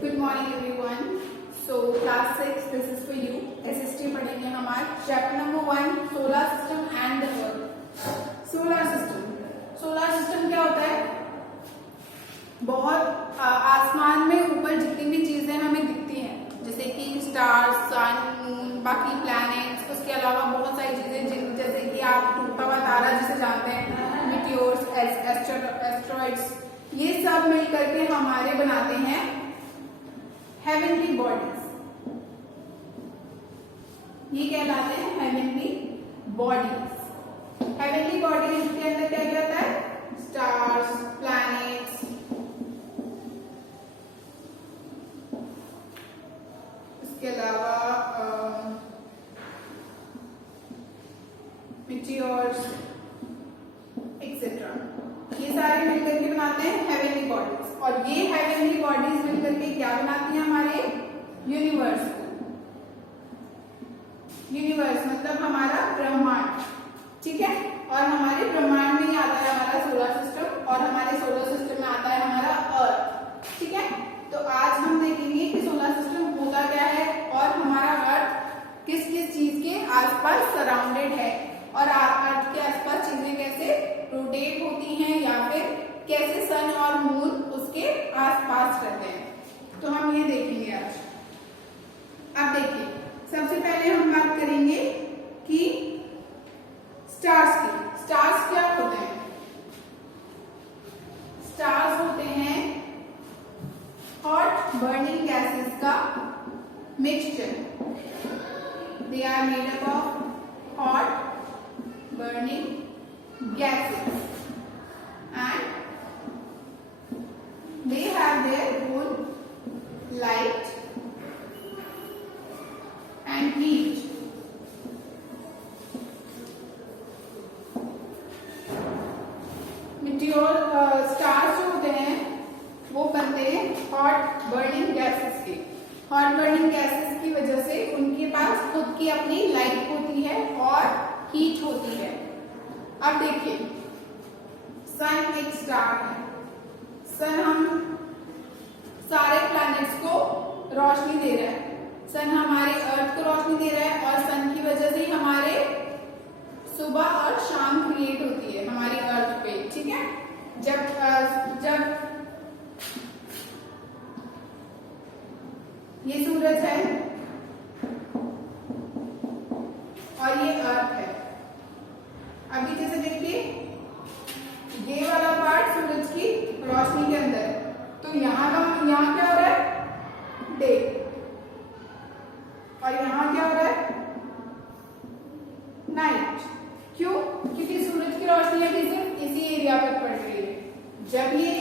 Good morning everyone. So class 6, this is for you. SST पढ़ेंगे हम आज. Chapter number 1, solar system and the earth. Solar system. Solar system क्या होता है? बहुत आसमान में ऊपर जितनी भी चीजें हमें दिखती हैं, जैसे कि स्टार्स, सन, मून, बाकी प्लैनेट्स, उसके अलावा बहुत सारी चीजें जैसे कि आप टूटा हुआ तारा जिसे जानते हैं, मीटियोर्स, एस्ट्रॉइड्स, ये सब मिलकर के हमारे बनाते हैं हेवनली बॉडीज. ये कहलाते हैं हेवनली बॉडीज. हेवनली बॉडीज के अंदर क्या क्या होता है? स्टार्स, प्लैनेट्स, इसके अलावा मीटियोर्स एक्सेट्रा, ये सारे मिलकर के बनाते हैं हेवनली बॉडीज. और ये हेवनली बॉडीज मिलकर के क्या बनाती हैं? हमारे यूनिवर्स को. यूनिवर्स मतलब हमारा ब्रह्मांड, ठीक है. और हमारे ब्रह्मांड में ही आता है हमारा सोलर सिस्टम, और हमारे सोलर सिस्टम में आता है हमारा अर्थ, ठीक है. तो आज हम देखेंगे कि सोलर सिस्टम होता क्या है और हमारा अर्थ किस किस चीज के आसपास सराउंडेड है, और अर्थ के आसपास चीजें कैसे रोटेट होती हैं या फिर कैसे सन और मून उसके आसपास रहते हैं. तो हम ये देखेंगे आज. अब देखिए, सबसे पहले हम बात करेंगे कि स्टार्स की. स्टार्स क्या होते हैं? स्टार्स होते हैं हॉट बर्निंग गैसेस का mixture. They are made up of hot burning gases and they have their own light and heat. Meteor stars जो होते हैं वो बनते हैं हॉट बर्निंग गैसेस के. हॉट बर्निंग गैसेस की वजह से उनके पास खुद की अपनी लाइट होती है और हीट होती है. अब देखिए, सन एक स्टार है. सन हम सारे प्लैनेट्स को रोशनी दे रहा है. सन हमारे अर्थ को रोशनी दे रहा है, और सन की वजह से हमारे सुबह और शाम क्रिएट होती है हमारे अर्थ पे, ठीक है. जब ये सूरज है और ये अर्थ है. अभी जैसे देखिए, ये वाला पार्ट सूरज की रोशनी के अंदर है, तो यहाँ क्या हो रहा है? डे. और यहाँ क्या हो रहा है? नाइट. क्यों? क्योंकि सूरज की रोशनी अभी सिर्फ इसी एरिया पर पड़ रही है. जब ये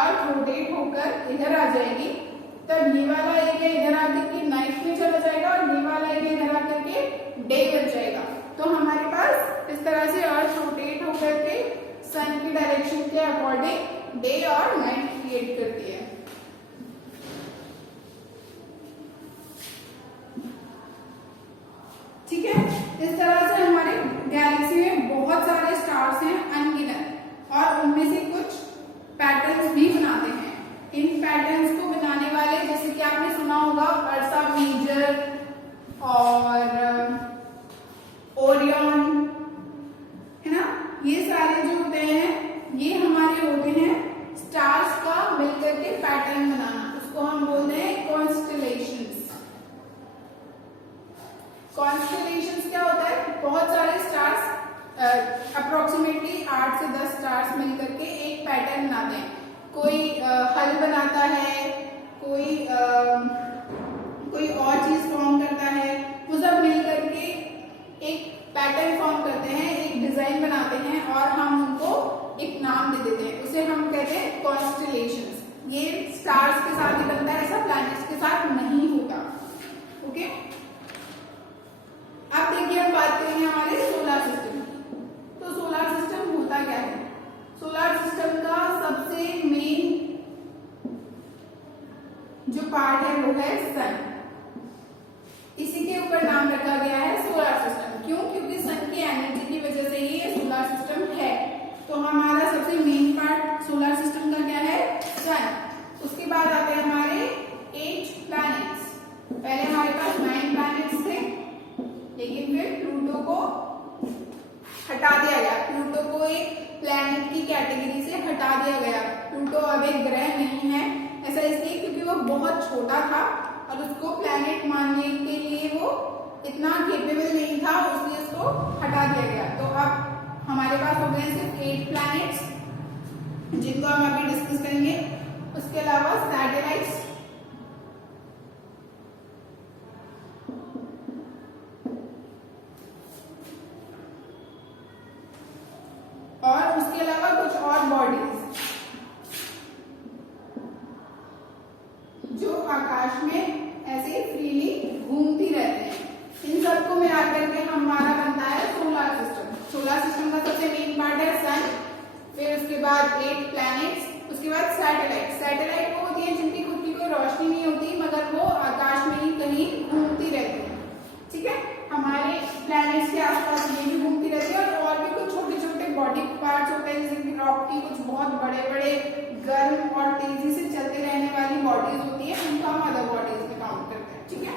अर्थ रोटेट होकर इधर आ जाएगी, तब ये वाला एरिया इधर आकर के नाइट में चला जाएगा, और ये वाला एरिया इधर आकर के डे बन जाएगा. तो हमारे पास इस तरह से अर्थ रोटेट होकर के सन की डायरेक्शन के अकॉर्डिंग डे और नाइट क्रिएट करती है. ठीक है. इस तरह से हमारे गैलेक्सी में बहुत सारे स्टार्स हैं, अनगिनत, और उनमें से कुछ पैटर्न्स भी बनाते हैं. इन पैटर्न्स को बनाने वाले, जैसे कि आपने सुना होगा अर्सा मेजर और ओरियन, है ना. ये सारे जो होते हैं ये हमारे होते हैं स्टार्स का मिलकर के पैटर्न बनाना. उसको हम बोलते हैं कॉन्स्टेलेशंस. कॉन्स्टेलेशंस क्या होता है? बहुत सारे स्टार्स, अप्रोक्सीमेटली 8 से 10 स्टार्स मिलकर के एक पैटर्न बनाते हैं. कोई हल बनाता है, कोई और चीज फॉर्म करता है. वो सब मिलकर के एक पैटर्न फॉर्म करते हैं, एक डिजाइन बनाते हैं, और हम उनको एक नाम दे देते हैं. उसे हम कहते हैं कॉन्स्टेलेशंस. ये स्टार्स के साथ ही बनता है, ऐसा प्लैनेट्स के साथ नहीं होता. ओके. अब देखिए, हम बात करेंगे हमारे सोलर सिस्टम की. तो सोलर सिस्टम होता क्या है? सोलर सिस्टम का सबसे मेन जो पार्ट है वो है सन. इसी के ऊपर नाम रखा गया है सोलर सिस्टम. क्यों? क्योंकि सन की एनर्जी की वजह से ही ये सोलर सिस्टम है. तो हमारा सबसे मेन पार्ट सोलर सिस्टम का क्या है? सन. उसके बाद आते हैं हमारे को एक प्लैनेट की कैटेगरी से हटा दिया गया। प्लूटो अब एक ग्रह नहीं है, ऐसा इसलिए क्योंकि वो बहुत छोटा था और उसको प्लैनेट मानने के लिए वो इतना केपेबल नहीं था, इसलिए उसको हटा दिया गया। तो अब हमारे पास हो गए सिर्फ 8 प्लैनेट्स जिनको हम अभी डिस्कस करेंगे। उसके अलावा सैटेलाइट्स, और उसके अलावा कुछ और बॉडीज जो आकाश में ऐसे फ्रीली घूमती रहते हैं। इन सबको मिला करके हमारा बनता है सोलर सिस्टम। सोलर सिस्टम का सबसे मेन पार्ट है सन, फिर उसके बाद 8 प्लैनेट्स, उसके बाद सैटेलाइट। सैटेलाइट वो होती है जिनकी खुद की कोई रोशनी नहीं होती मगर वो आकाश में ही कहीं घूमती रहती है। ठीक है, हमारे प्लैनेट्स के आसपास ये भी घूमती रहती है और भी कुछ छोटे छोटे बॉडी पार्ट्स होते हैं जैसे कि रॉक की कुछ बहुत बड़े बड़े गर्म और तेजी से चलते रहने वाली बॉडीज होती है, उनको हम अदर बॉडीज में काउंट करते हैं। ठीक है,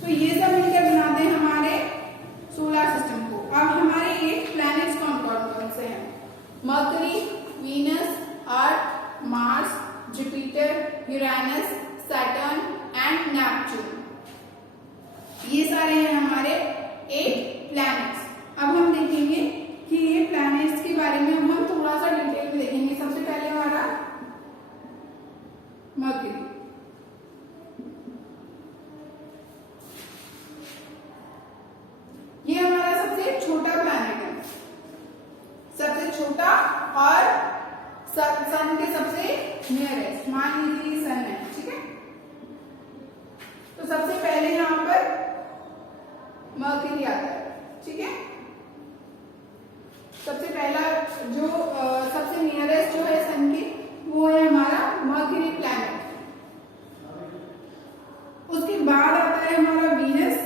तो ये सब मिलकर बनाते हैं हमारे सोलर सिस्टम को। अब हमारे 8 प्लैनेट्स कौन से हैं? Mercury, Venus, earth, Mars, Jupiter, Uranus, Saturn and Neptune. ये सारे हैं हमारे 8 प्लैनेट्स। अब हम देखेंगे कि ये प्लैनेट्स के बारे में हम थोड़ा सा डिटेल में देखेंगे। सबसे पहले हमारा मर्करी। ये हमारा सबसे छोटा प्लैनेट है, सबसे छोटा और सन के सबसे नियरेस्ट। मान लीजिए सन है, ठीक है। तो सबसे पहले यहां पर मर्करी आता है, ठीक है। सबसे पहला जो सबसे नियरेस्ट जो है सन के, वो है हमारा मर्करी प्लैनेट। उसके बाद आता है हमारा वीनस।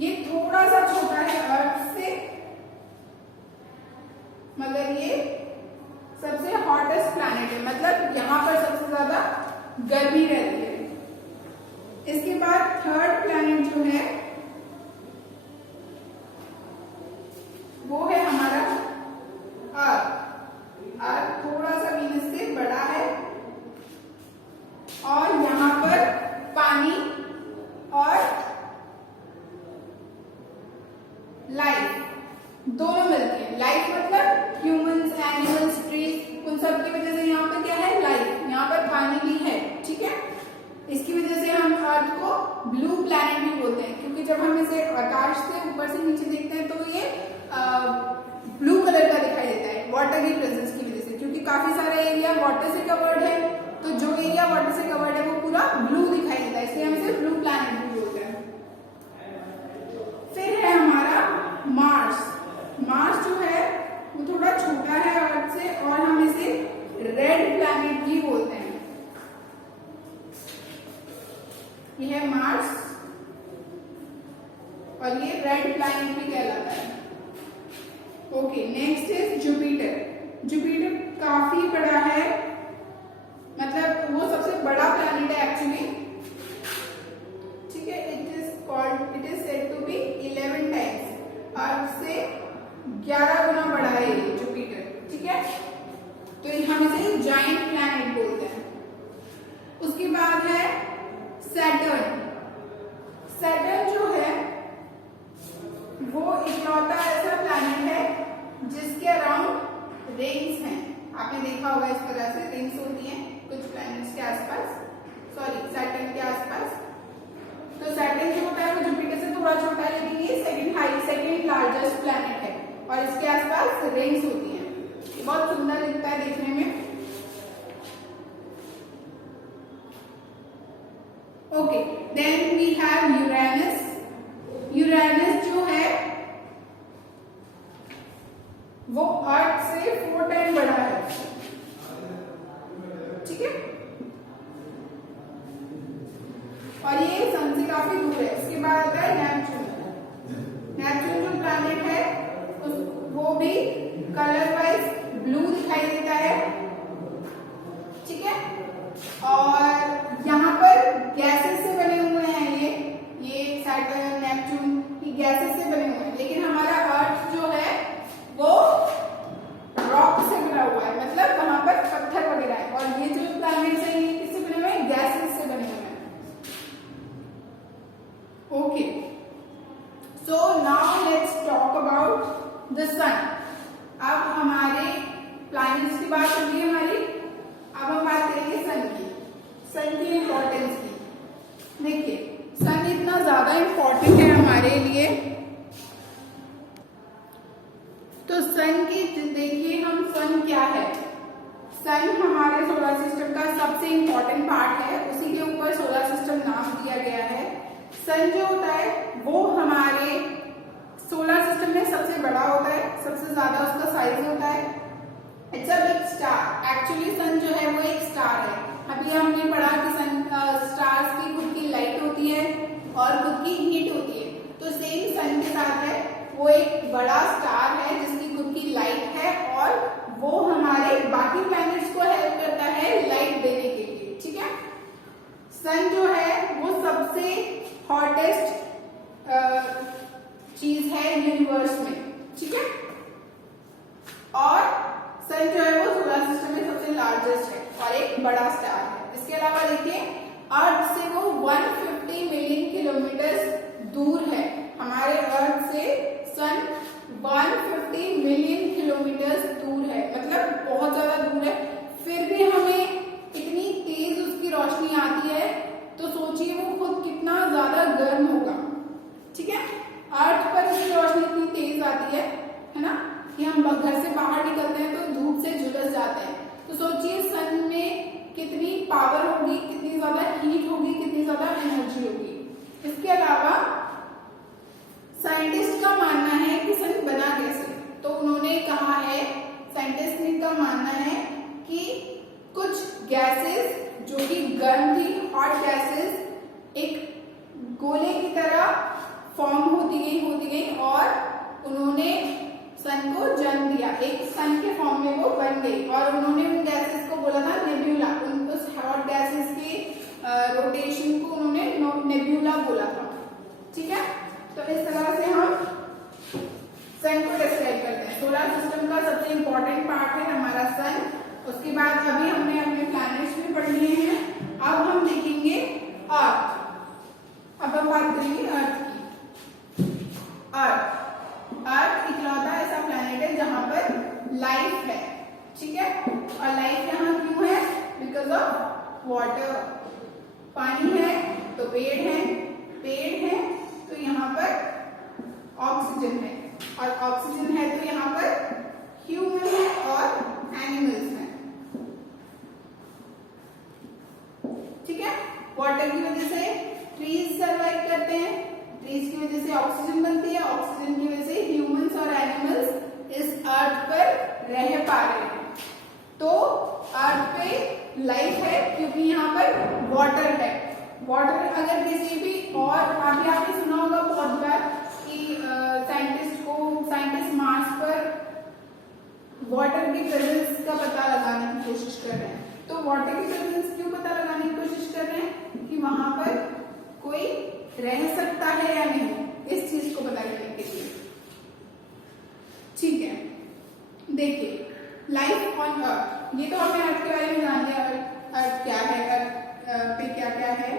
ये थोड़ा सा छोटा है अर्थ से, मगर ये सबसे हॉटेस्ट प्लैनेट है, मतलब यहां पर सबसे ज्यादा गर्मी रहती है। इसके बाद थर्ड प्लैनेट जो है वो है हमारा अर्थ। अर्थ थोड़ा सा वीनस से बड़ा है और यहां पर पानी और लाइफ दोनों मिलते हैं। लाइफ मतलब ह्यूमंस, एनिमल्स, ट्रीज, उन सब की वजह से यहाँ पर क्या है? लाइफ। यहाँ पर पानी भी है, ठीक है। इसकी वजह से हम अर्थ को ब्लू प्लैनेट भी बोलते हैं, क्योंकि जब हम इसे आकाश से ऊपर से नीचे देखते हैं तो ये ब्लू कलर का दिखाई देता है वाटर की प्रेजेंस की वजह से, क्योंकि काफी सारा एरिया वाटर से कवर्ड है। तो जो एरिया वाटर से कवर्ड है वो पूरा ब्लू दिखाई देता है, इसलिए हम इसे ब्लू प्लैनेट भी बोलते हैं। फिर है हमारा मार्स। मार्स जो है वो थोड़ा छोटा है अर्थ से और हम इसे रेड प्लैनेट भी बोलते हैं। ये है मार्स और ये रेड प्लैनेट भी कहलाता है। Okay, next is Jupiter. Jupiter काफी बड़ा है, मतलब वो सबसे बड़ा प्लैनेट है एक्चुअली, ठीक है। It is said to be 11 times earth से 11 गुना बड़ा है ये जुपिटर, ठीक है। तो हम इसे जायंट प्लैनेट बोलते हैं। उसके बाद है सैटर्न। सैटर्न जो है वो इकलौता ऐसा प्लैनेट है जिसके अराउंड रिंग्स हैं। आपने देखा होगा इस तरह से रिंग्स होती हैं कुछ प्लैनेट्स के आसपास, सॉरी सैटर्न के आसपास। तो सैटर्न जो होता है वो जुपिटर से थोड़ा छोटा है, लेकिन ये सेकंड लार्जेस्ट प्लैनेट है और इसके आसपास रिंग्स होती हैं। ये बहुत सुंदर दिखता है देखने में। Okay, then we have Uranus. Uranus जो है वो अर्थ से 4 टाइम बड़ा है, ठीक है। और ये सन से काफी दूर है। इसके बाद आता है नेपच्यून। नेपच्यून जो प्लैनेट है वो भी कलर वाइज ब्लू दिखाई देता है, ठीक है। और यहाँ पर गैसेस से बने हुए हैं ये सैटर्न, नेपच्यून, ये गैसेस से बने हुए हैं। लेकिन हमारा अर्थ जो है देखिए सन इतना ज्यादा इम्पोर्टेंट है हमारे लिए, तो सन की देखिए हम सन क्या है। सन हमारे सोलर सिस्टम का सबसे इम्पोर्टेंट पार्ट है, उसी के ऊपर सोलर सिस्टम नाम दिया गया है। सन जो होता है वो हमारे सोलर सिस्टम में सबसे बड़ा होता है, सबसे ज्यादा उसका साइज होता है। It's a big star. Actually sun जो है वो एक स्टार है। अभी हमने पढ़ा कि सन स्टार्स की खुद की लाइट होती है और खुद की हीट होती है, तो सेम सन के साथ है, वो एक बड़ा स्टार है जिसकी खुद की लाइट है और वो हमारे बाकी प्लैनेट्स को हेल्प करता है लाइट देने के लिए। ठीक है, सन जो है वो सबसे हॉटेस्ट चीज है यूनिवर्स में। ठीक है, और सन जो है वो सोलर सिस्टम में सबसे लार्जेस्ट है और एक बड़ा स्टार है। इसके अलावा देखिए अर्थ से वो 150 मिलियन किलोमीटर दूर है। हमारे अर्थ से सन 150 मिलियन किलोमीटर दूर है, मतलब बहुत ज्यादा दूर है। फिर भी हमें इतनी तेज उसकी रोशनी आती है, तो सोचिए वो खुद कितना ज्यादा गर्म होगा। ठीक है, अर्थ पर इसकी रोशनी इतनी तेज आती है ना, कि हम घर से बाहर निकलते हैं तो धूप से झुलस जाते हैं। तो सोचिए सन में कितनी पावर होगी, कितनी ज्यादा हीट होगी, कितनी ज्यादा एनर्जी होगी। इसके अलावा साइंटिस्ट का मानना है कि सन बना कैसे, तो उन्होंने कहा है, साइंटिस्ट का मानना है कि कुछ गैसेस जो कि गर्म थी, हॉट गैसेस एक गोले की तरह फॉर्म होती गई और उन्होंने सन को जन्म दिया, एक सन के फॉर्म में वो बन गई। और उन्होंने उन गैसेस को बोला था नेब्यूला, उस हॉट गैसेस के रोटेशन को उन्होंने नेब्यूला बोला था। ठीक है, तो इस तरह से हम सन को डिस्क्राइब करते हैं। सोलर सिस्टम का सबसे इंपॉर्टेंट पार्ट है हमारा सन। उसके बाद अभी हमने अपने प्लैनेट्स भी पढ़ लिए हैं, अब हम देखेंगे अर्थ। अब हम बात करेंगे अर्थ की। अर्थ इकलौता ऐसा प्लैनेट है जहां पर लाइफ है। ठीक है, और लाइफ यहाँ क्यों है? Because of water. पानी है तो पेड़ है, पेड़ है तो यहाँ पर ऑक्सीजन है, और ऑक्सीजन है तो यहाँ पर ह्यूमन है और एनिमल्स हैं। ठीक है, वाटर की वजह से ट्रीज सर्वाइव करते हैं, ट्रीज की वजह से ऑक्सीजन बनती है, ऑक्सीजन की वजह से ह्यूमंस और एनिमल्स इस अर्थ पर रह पा रहे हैं। तो अर्थ पे लाइफ है क्योंकि यहाँ पर वाटर है। वाटर अगर किसी भी, और अभी आपने सुना होगा बहुत बार कि साइंटिस्ट मार्स पर वाटर की प्रेजेंस का पता लगाने की कोशिश कर रहे हैं। तो वाटर की प्रेजेंस क्यों पता लगाने की कोशिश कर रहे हैं? कि वहां पर कोई रह सकता है या नहीं, इस चीज को पता करने के लिए। ठीक है, देखिए लाइफ ऑन अर्थ, ये तो हमने अर्थ के बारे में जान लिया, अर्थ क्या है, अर्थ पे क्या क्या है।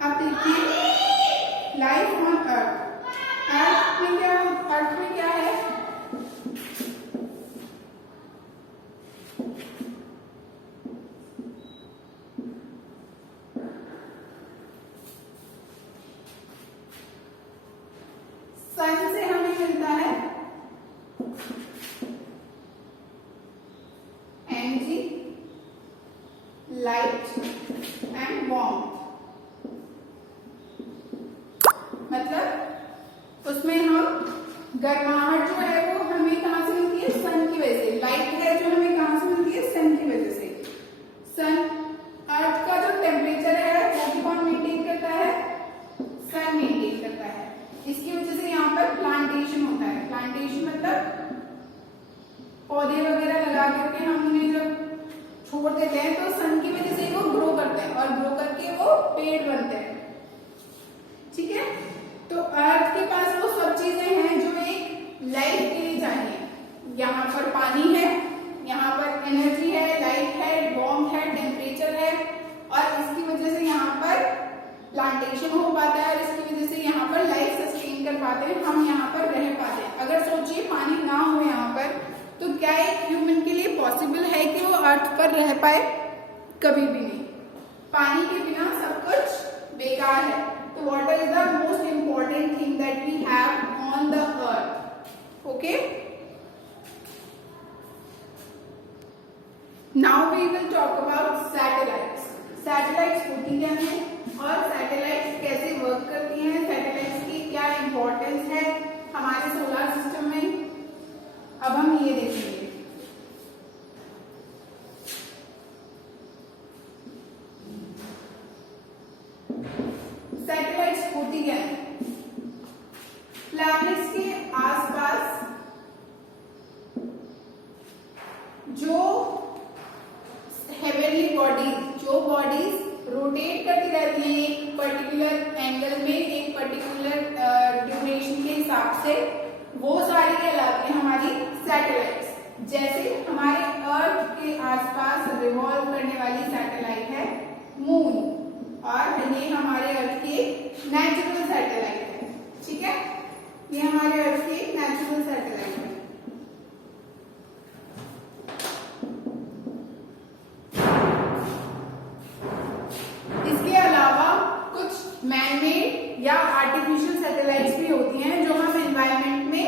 अब देखिए लाइफ ऑन अर्थ, अर्थ में क्या है? सन से हमें मिलता है एनर्जी, लाइट एंड वार्मथ। मतलब उसमें हम गर्माहट जो है वो हमें कहां से मिलती है? सन की वजह से। लाइट है जो हमें कहां से मिलती है? सन की वजह से। सन, अर्थ का जो टेम्परेचर है वो कौन मेंटेन करता है? सन मेंटेन करता है। इसकी वजह से यहाँ पर प्लांटेशन होता है। प्लांटेशन मतलब पौधे वगैरह लगा करके हम उन्हें जब छोड़ देते हैं तो सन की वजह से वो ग्रो करते हैं और ग्रो करके वो पेड़ बनते हैं। ठीक है, तो अर्थ के पास वो सब चीजें हैं जो एक लाइफ के लिए चाहिए। यहाँ पर पानी है, यहाँ पर एनर्जी है, लाइट है, वार्मथ है, टेम्परेचर है, और इसकी वजह से यहाँ पर प्लांटेशन हो पाता है और इसकी वजह से यहाँ पर लाइफ सस्टेन कर पाते हैं, हम यहाँ पर रह पाते हैं। अगर सोचिए पानी ना हो यहाँ पर, तो क्या एक ह्यूमन के लिए पॉसिबल है कि वो अर्थ पर रह पाए? कभी भी नहीं। पानी के बिना सब कुछ बेकार है। तो water is the most important thing that we have on the earth. Okay, now we will talk about satellites. Satellites होती क्या है और सैटेलाइट्स कैसे वर्क करती हैं, सैटेलाइट्स की क्या इंपॉर्टेंस है हमारे सोलर सिस्टम में, अब हम ये देखेंगे। सैटेलाइट्स होती क्या है? प्लैनेट्स के आसपास जो हेवनली बॉडीज, जो बॉडीज रोटेट करती रहती हैं एक पर्टिकुलर एंगल में, एक पर्टिकुलर ड्यूरेशन के हिसाब से, वो सारी कहलाती हैं हमारी सैटेलाइट्स। जैसे हमारे अर्थ के आसपास रिवॉल्व करने वाली सैटेलाइट है मून, और ये हमारे अर्थ की नेचुरल सैटेलाइट है। ठीक है, ये हमारे अर्थ की नेचुरल सैटेलाइट है। इसके अलावा कुछ मैनमेड या आर्टिफिशियल सैटेलाइट्स भी होती हैं जो हम एनवायरनमेंट में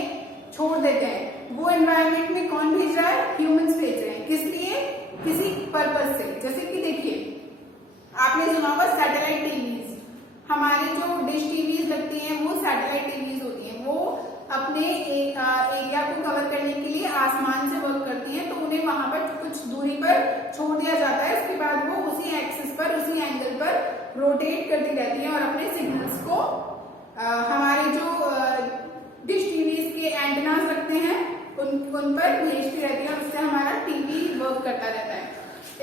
छोड़ देते हैं। वो एनवायरनमेंट में कौन भेज रहा है? ह्यूमंस भेज रहे हैं। किस लिए? किसी पर्पस से। जैसे कि देखिए, आपने सुना होगा सैटेलाइट टीवीज, हमारे जो डिश टीवीज लगती हैं वो सैटेलाइट टीवीज होती हैं। वो अपने एरिया को कवर करने के लिए आसमान से वर्क करती हैं, तो उन्हें वहां पर कुछ दूरी पर छोड़ दिया जाता है। इसके बाद वो उसी एक्सिस पर, उसी एंगल पर रोटेट करती रहती हैं और अपने सिग्नल्स को हमारे जो डिश टीवीज के एंटेनास लगते हैं उन पर भेजती रहती है, और उससे हमारा टीवी वर्क करता रहता है।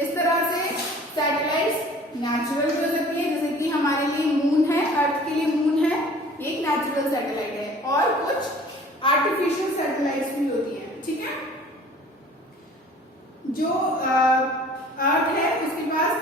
इस तरह से सैटेलाइट्स नेचुरल भी हो सकती है, जैसे कि हमारे लिए मून